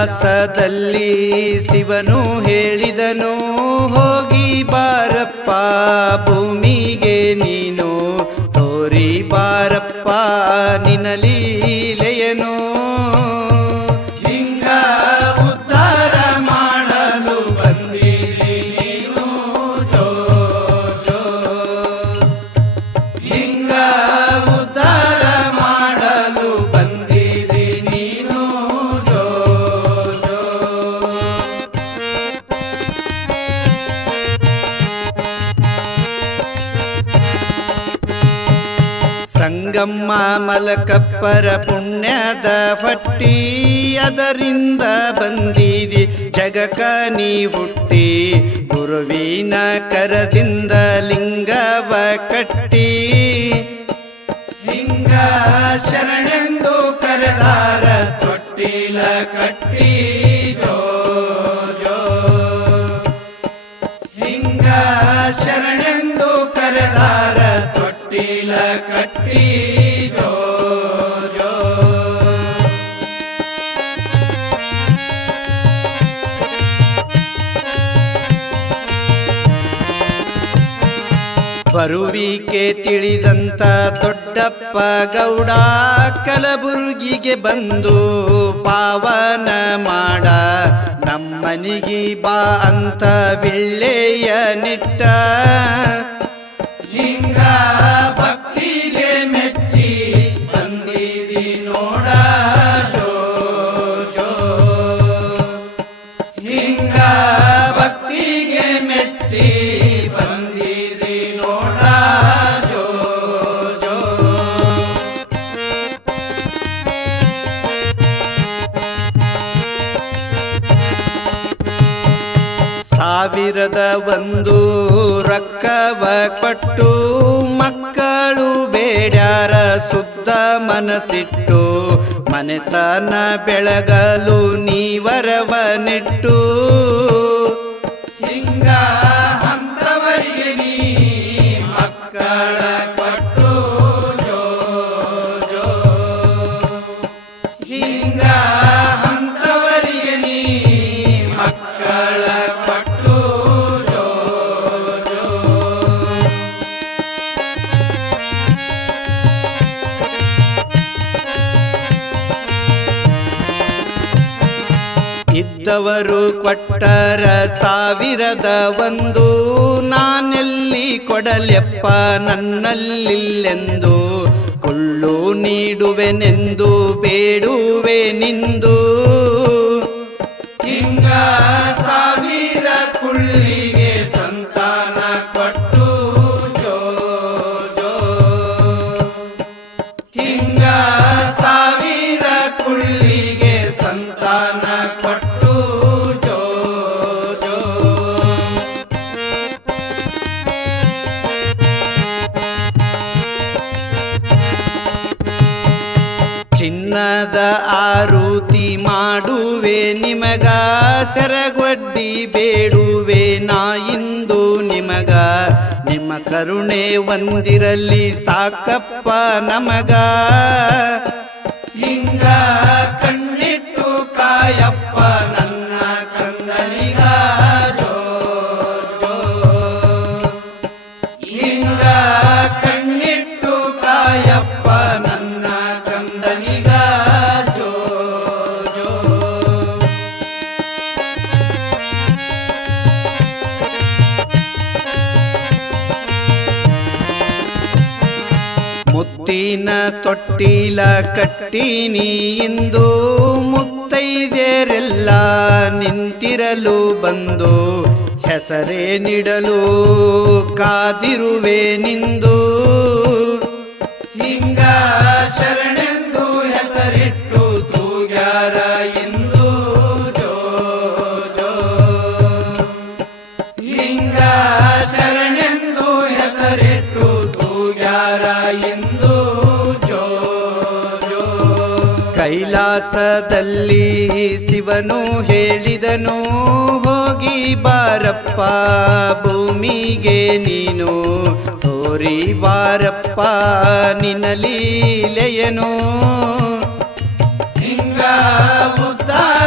ಕೈಲಾಸದಲ್ಲಿ ಶಿವನು ಹೇಳಿದನು, ಹೋಗಿ ಬಾರಪ್ಪ ಭೂಮಿಗೆ ನೀನು, ತೋರಿ ಬಾರಪ್ಪ ನಿನ್ನ ಲೀಲೆಯನು. ಲಿಂಗ ಉದ್ಧಾರ ಮಾಡಲು ಬಂದಿರಿ ನೀನು, ಜೋ ಜೋ. ಲಿಂಗ ಉದ್ಧಾರ ಮಾಡಲು ಬಂದಿರಿ ನೀನು, ಜೋ ಜೋ. ಸಂಗಮ್ಮ ಮಲಕಪ್ಪರ ಪುಣ್ಯದ ಫಟ್ಟಿ, ಅದರಿಂದ ಬಂದಿದಿ ಜಗಕ ನೀ ಹುಟ್ಟಿ, ಗುರುವಿನ ಕರದಿಂದ ಲಿಂಗವ ಕಟ್ಟಿ. ಲಿಂಗ ಶರಣೆಂದು ಕರೆದಾರ ತೊಟ್ಟಿಲ ಕಟ್ಟಿ, ಜೋ ಜೋ. ಲಿಂಗ ಶರಣೆಂದು ಕರೆದಾರ ತೊಟ್ಟಿಲ ಕಟ್ಟಿ, ಜೋ ಜೋ. ಬರುವಿಕೆ ತಿಳಿದಂತ ದೊಡ್ಡಪ್ಪ ಗೌಡ ಕಲಬುರ್ಗಿಗೆ ಬಂದು ಪಾವನ ಮಾಡ, ನಮ್ಮನಿಗೆ ಬಾ ಅಂತ ವಿಳ್ಳೆಯ ನಿಟ್ಟ. ಲಿಂಗ ಭಕ್ತಿಗೆ ಮೆಚ್ಚಿ ಬಂದಿದಿ ನೋಡ, ಜೋ ಜೋ. ಲಿಂಗ ಭಕ್ತಿಗೆ ಮೆಚ್ಚಿ ಬಂದಿದಿ ನೋಡ, ಜೋ ಜೋ. ಸಾವಿರದ ಒಂದು ರೊಕ್ಕವ ಕೊಟ್ಟು, ಮಕ್ಕಳು ಬೇಡ್ಯಾರ ಶುದ್ಧ ಮನಸ್ಸಿಟ್ಟು, ಮನೆತನ ಬೆಳಗಲು ನೀವರವ ನೆಟ್ಟು. ಲಿಂಗ ಹಂತವರಿಗೆ ನೀ ಮಕ್ಕಳ ಕೊಟ್ಟು, ಜೋ ಜೋ. ಲಿಂಗ ಹಂತವರಿಗೆ ನೀ ಮಕ್ಕಳ ಕೊಟ್ಟು, ಜೋ ಜೋ. ಇದ್ದವರು ಕೊಟ್ಟರ ಸಾವಿರದ ಒಂದು, ನಾನೆಲ್ಲಿ ಕೊಡಲೆಪ್ಪ ನನ್ನಲ್ಲಿಲ್ಲೆಂದು, ಕೊಳ್ಳು ನೀಡುವೆನೆಂದು ಬೇಡುವೆ ನಿಂದು. ಲಿಂಗ ಸಾವಿರ ಕುಳ್ಳಿಗೆ ಸಂತಾನ ಕೊಟ್ಟು, ಜೋ ಜೋ. ಲಿಂಗ ಸಾವಿರ ಕುಳ್ಳಿಗೆ ಸಂತಾನ ಕೊಟ್ಟು, ಜೋ ಜೋ. ಚಿನ್ನದ ಆರುತಿ ಮಾಡುವೆ ನಿಮಗ, ಸೆರಗೊಡ್ಡಿ ಬೇಡುವೆ ನಾ ಇಂದು ನಿಮಗ, ನಿಮ್ಮ ಕರುಣೆ ಒಂದಿರಲಿ ಸಾಕಪ್ಪ ನಮಗ. ಲಿಂಗ ಕಣ್ಣಿಟ್ಟು ಕಾಯಪ್ಪ ನನ್ನ ಕಂದನಿಗ, ಜೋ ಜೋ. ಲಿಂಗ ಕಣ್ಣಿಟ್ಟು ಕಾಯಪ್ಪ ನನ್ನ ಕಂದನಿಗ, ಜೋ ಜೋ. ಮುತ್ತಿನ ತೊಟ್ಟಿಲ ಕಟ್ಟಿನಿ ಇಂದು, ಮುತ್ತೈದೆಯರೆಲ್ಲ ನಿಂತಿರಲು ಬಂದು, ಹೆಸರೇ ನೀಡಲು ಕಾದಿರುವೆ ನಿಂದು. ಲಿಂಗ ಶರಣೆಂದು ಹೆಸರಿಟ್ಟು ತೂಗ್ಯಾರ ಇಂದು, ಜೋ ಜೋ. ಲಿಂಗ ಶರಣೆಂದು ಹೆಸರಿಟ್ಟು ತೂಗ್ಯಾರ ಇಂದು, ಜೋ ಜೋ. ಕೈಲಾಸದಲ್ಲಿ ಶಿವನು ಹೇಳಿದನು, ಹೋಗಿ ಬಾರಪ್ಪ ಭೂಮಿಗೆ ನೀನು, ತೋರಿ ಬಾರಪ್ಪ ನಿನ್ನ ಲೀಲೆಯನು. ಲಿಂಗ ಉದ್ಧಾರ